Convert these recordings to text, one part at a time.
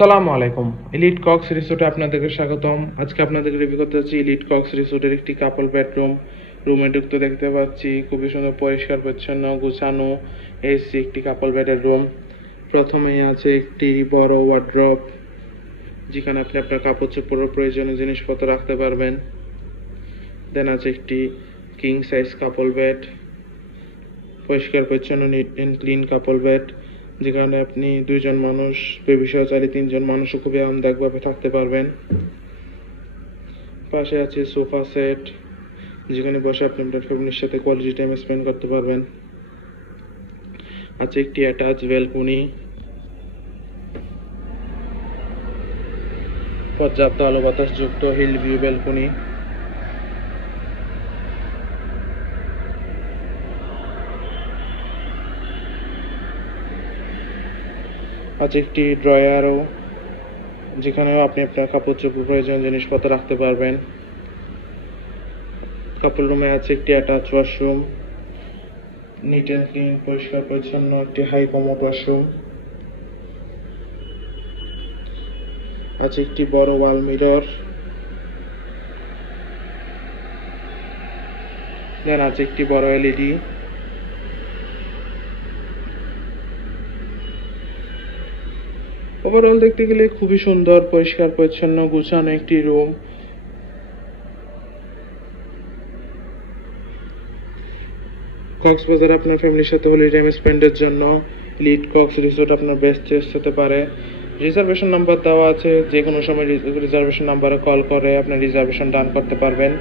সালামু আলাইকুম। Elite Cox রিসোর্টে আপনাদেরকে স্বাগতম। আজকে আপনাদেরকে রিভিউ করতে যাচ্ছি ইলিট কক্স রিসোর্টের একটি কাপল বেডরুম। রুমে ঢুকতে দেখতে পাচ্ছি খুবই সুন্দর পরিষ্কার পরিচ্ছন্ন গুছানো এসি একটি কাপল বেডের রুম। প্রথমেই আছে একটি বড় ওয়ার্ড্রপ, যেখানে আপনি আপনার কাপড় চোপড়ের প্রয়োজনীয় জিনিসপত্র রাখতে পারবেন। দেন আছে একটি কিং সাইজ কাপল বেড, পরিষ্কার পরিচ্ছন্ন neat and clean couple bed, যেখানে আপনি দুইজন মানুষ বেবি সহ 3জন মানুষও খুবই আরামদায়কভাবে থাকতে পারবেন। পাশে আছে সোফা সেট, যেখানে বসে আপনি আপনার ফ্যামিলির সাথে কোয়ালিটি টাইম স্পেন্ড করতে পারবেন। আছে একটি অ্যাটাচ ব্যালকনি, পর্যাপ্ত আলো বাতাস যুক্ত হিল ভিউ ব্যালকনি। আছে একটি ড্রয়ারও, যেখানেও আপনি আপনার কাপড় চোপড় প্রয়োজনীয় জিনিসপত্র রাখতে পারবেন। কাপল রুমে আছে একটি attach washroom, neat and clean পরিষ্কার পরিচ্ছন্ন একটি হাই কমোড ওয়াশরুম। আছে একটি বড় ওয়াল মিরর, দেন আছে একটি বড় এলইডি। ওভারঅল দেখতে গেলে খুবই সুন্দর পরিষ্কার পরিচ্ছন্ন গুছানো একটি রুম। কক্সবাজারে আপনার ফ্যামিলির সাথে হলি টাইম স্পেন্ডের জন্য ইলিট কক্স রিসোর্ট আপনার বেস্ট চয়েস হতে পারে। রিজার্ভেশন নাম্বার দেওয়া আছে, যে কোনো সময় রিজার্ভেশন নাম্বারে কল করে আপনার রিজার্ভেশন ডান করতে পারবেন।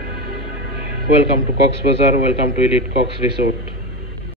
Welcome to Cox's Bazar, welcome to elite Cox resort.